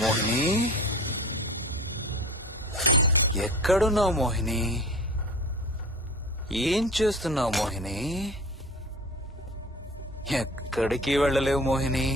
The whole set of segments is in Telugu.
మోహిని, ఎక్కడున్నావు మోహిని? ఏం చేస్తున్నావు మోహిని? ఎక్కడికి వెళ్ళలేవు మోహిని.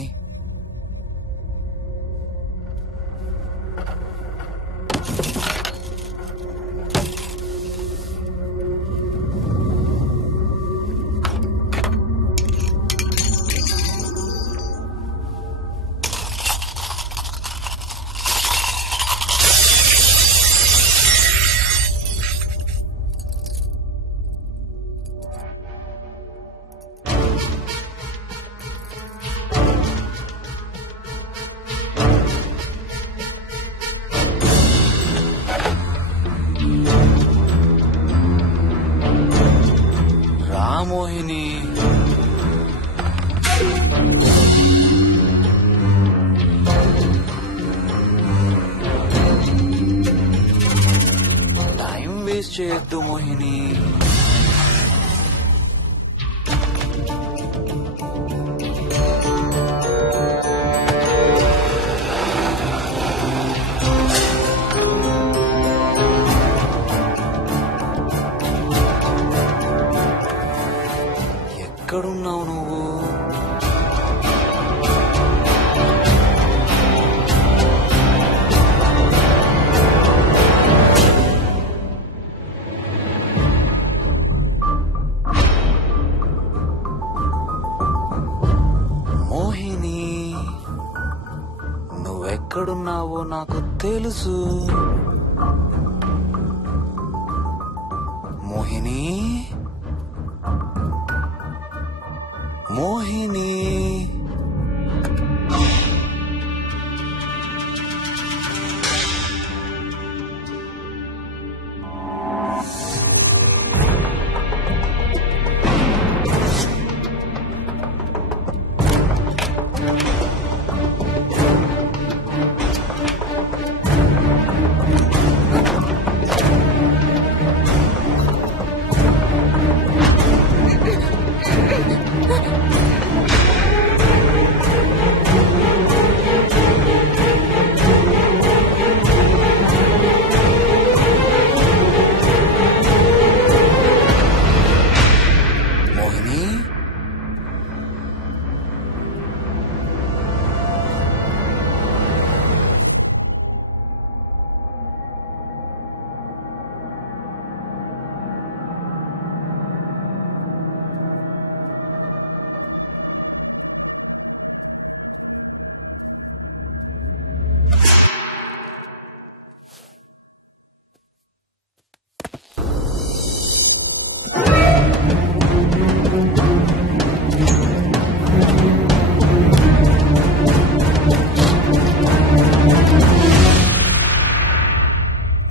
మోహిని, టైం వేస్ట్ చేయొద్దు మోహిని. ఎక్కడున్నావు నువ్వు? మోహిని, నువ్వెక్కడున్నావో నాకు తెలుసు. మోహిని, మోహిని,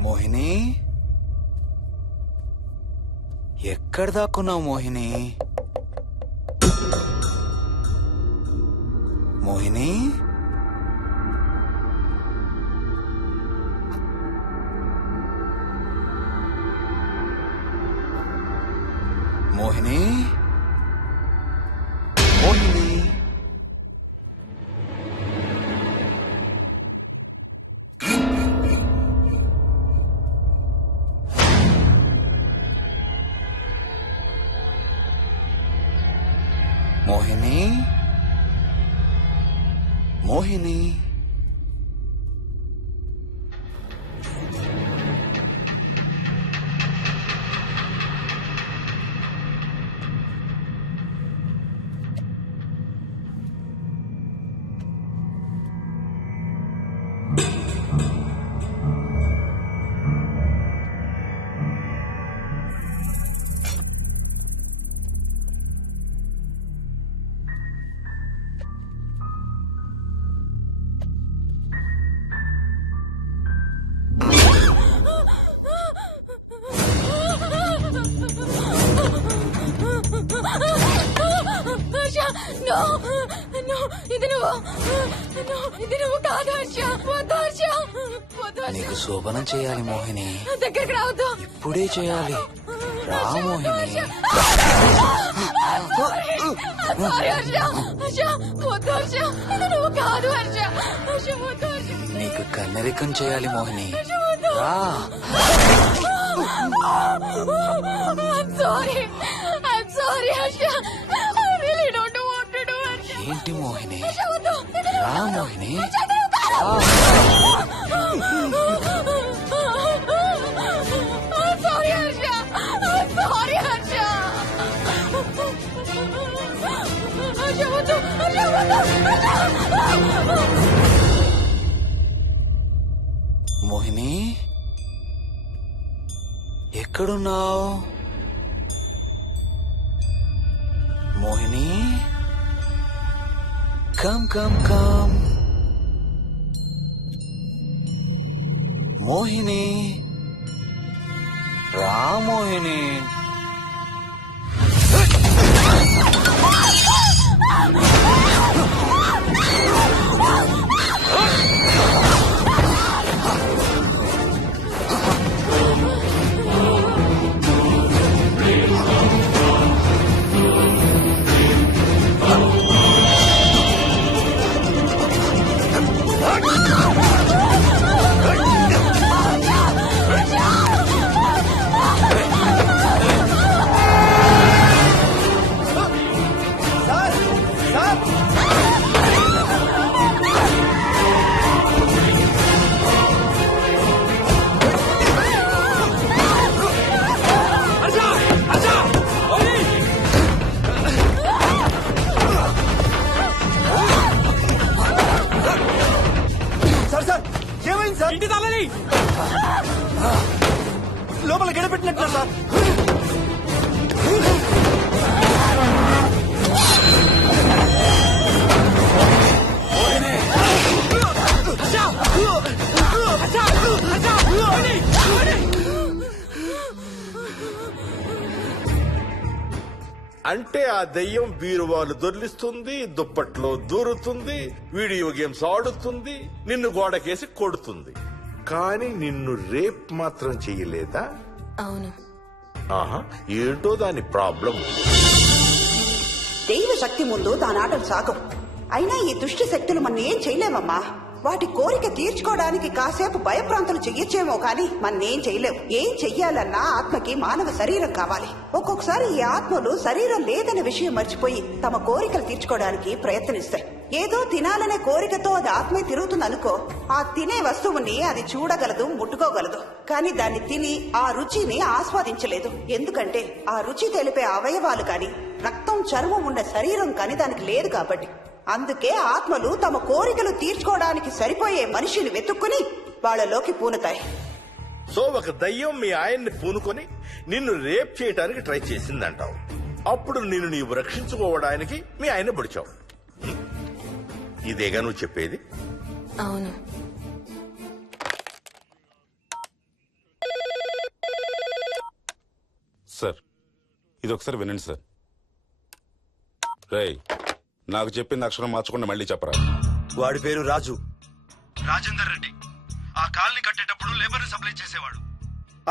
మోహిని, ఎక్కడ దాక్కున్నావు మోహిని? మోహిని, మోహిని, మోహిని, మోహిని, మోహిని. నీకు శోభనం చేయాలి మోహిని. దగ్గరికి రావద్దు. ఇప్పుడే చేయాలి. రా మోహిని. నువ్వు కాదు హర్ష. నీ నీకు కన్నరికం చేయాలి మోహిని. రా. ఏంటి మోహిని? రా మోహిని. మోహిని ఎక్కడున్నావు? Mohini come come come. Mohini రా మోహిని. ఇంటి తాళాలి లోపల గడపెట్టినట్టు సార్. అంటే ఆ దెయ్యం బీరువాలు దొర్లిస్తుంది, దుప్పట్లో దూరుతుంది, వీడియో గేమ్స్ ఆడుతుంది, నిన్ను గోడకేసి కొడుతుంది. కానీ నిన్ను రేప్ మాత్రం చెయ్యలేదా? అవును. ఆహా, ఏంటో దాని ప్రాబ్లం. దైవ శక్తి ముందు దానాటలు సాగం. అయినా ఈ దుష్ట శక్తులు మన ఏం చేయలేమమ్మా. వాటి కోరిక తీర్చుకోవడానికి కాసేపు భయప్రాంతులు చెయ్యొచ్చేమో కానీ మన్నేం చేయలేవు. ఏం చెయ్యాలన్నా ఆత్మకి మానవ శరీరం కావాలి. ఒక్కొక్కసారి ఈ ఆత్మలు శరీరం లేదనే విషయం మర్చిపోయి తమ కోరికలు తీర్చుకోవడానికి ప్రయత్నిస్తాయి. ఏదో తినాలనే కోరికతో అది ఆత్మే తిరుగుతుందనుకో, ఆ తినే వస్తువుని అది చూడగలదు, ముట్టుకోగలదు. కానీ దాన్ని తిని ఆ రుచిని ఆస్వాదించలేదు. ఎందుకంటే ఆ రుచి తెలిపే అవయవాలు కాని, రక్తం చర్మం ఉన్న శరీరం కాని దానికి లేదు కాబట్టి. అందుకే ఆత్మలు తమ కోరికలు తీర్చుకోవడానికి సరిపోయే మనిషిని వెతుక్కుని వాళ్ళలోకి పూనుతాయి. సో ఒక దయ్యం మీ ఆయన్ని పూనుకొని నిన్ను రేప్ చేయడానికి ట్రై చేసిందంటావు. అప్పుడు నిన్ను నీవు రక్షించుకోవడానికి మీ ఆయన పొడిచావు. ఇదేగా నువ్వు చెప్పేది? అవును. సార్ ఇది ఒకసారి వినండి సార్. రేయ్, నాకు చెప్పింది అక్షరం మార్చకుండా మళ్ళీ చెప్పరా. వాడి పేరు రాజు, రాజేందర్ రెడ్డి. ఆ కాలనీ కట్టేటప్పుడు లేబర్ సప్లై చేసేవాడు.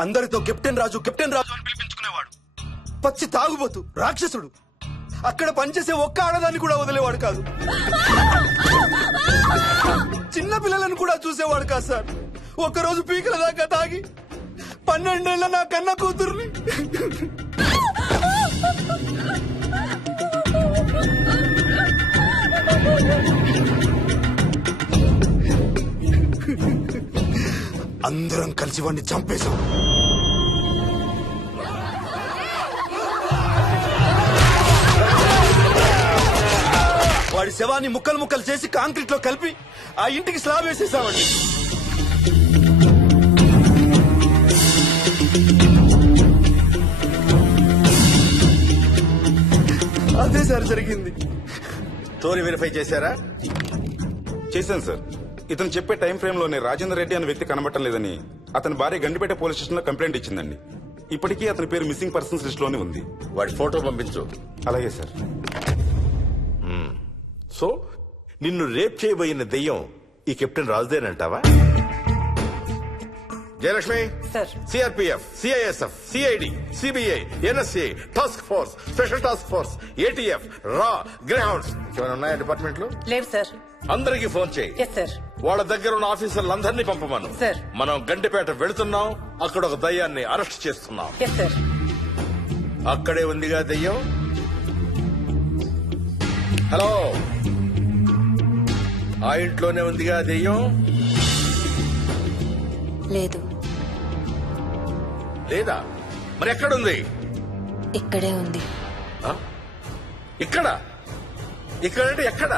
అందరితో కెప్టెన్ రాజు కెప్టెన్ రాజు అని పిలిపించుకునేవాడు. పచ్చి తాగుబోతు, రాక్షసుడు. అక్కడ పనిచేసే ఒక్క ఆడదాన్ని కూడా వదిలేవాడు కాదు. చిన్న పిల్లలను కూడా చూసేవాడు కాదు సార్. ఒక్కరోజు పీకల దాకా తాగి 12 ఏళ్ల నా కన్న కూతుర్ని అందరం కలిసి వాడిని చంపేశాం. వాడి శవాన్ని ముక్కలు ముక్కలు చేసి కాంక్రీట్ లో కలిపి ఆ ఇంటికి స్లాబ్ వేసేసామండి. అదే సార్ జరిగింది. స్టోరీ వెరిఫై చేశారా? చేశాను సార్. ఇతను చెప్పే టైం ఫ్రేమ్ లోనే రాజేందర్ రెడ్డి అనే వ్యక్తి కనబడటం లేదని అతని భార్య గండిపేట పోలీస్ స్టేషన్ లో కంప్లైంట్ ఇచ్చిందండి. ఇప్పటికీ అతని పేరు మిస్సింగ్ పర్సన్స్ లిస్ట్ లోనే ఉంది. వాడి ఫోటో పంపించు. అలాగే సార్. సో నిన్ను రేప్ చేయబోయిన దెయ్యం ఈ కెప్టెన్ రాజుదేనంటావా? Jayalakshmi, CRPF, CISF, CID, CBI, NSA, task force, special task force, ATF, రా, గ్రేహౌండ్స్ ఏమైనా ఉన్నాయా డిపార్ట్మెంట్ లో? లేదు సార్. అందరికి ఫోన్ చేయి. Yes sir. వాళ్ళ దగ్గర ఉన్న ఆఫీసర్లందరినీ పంపమను. సార్. మనం గండిపేట వెళుతున్నాం, అక్కడ ఒక దయ్యాన్ని అరెస్ట్ చేస్తున్నాం. Yes sir. అక్కడే ఉందిగా దయ్యం. హలో, ఆ ఇంట్లోనే ఉందిగా దెయ్యం. లేదు, లేదా? మరి ఎక్కడుంది? ఇక్కడే ఉంది. ఆ? ఇక్కడ? ఇక్కడంటే ఎక్కడ?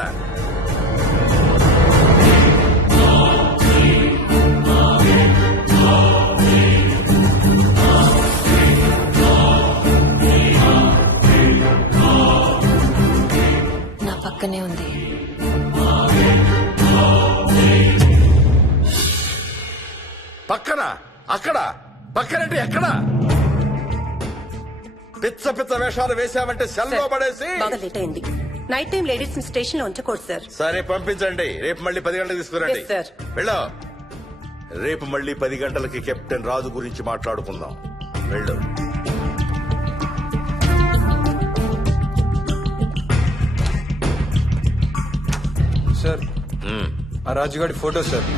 నా పక్కనే ఉంది. పక్కన? అక్కడ? పక్కనంటే ఎక్కడ? పిచ్చ పిచ్చ వేషాలు వేశామంటే సెల్లో పడేసి. బాగా లేట్ అయింది. నైట్ టైం లేడీస్ ని స్టేషన్ లో ఉంచకూడదు సార్. సరే పంపించండి, రేపు మళ్ళీ 10 గంటలకు తీసుకురండి. Yes, sir. వెళ్ళు. రేపు మళ్ళీ 10 గంటలకి కెప్టెన్ రాజు గురించి మాట్లాడుకుందాం. వెళ్ళు. సార్, ఆ రాజుగాడి ఫోటో సార్.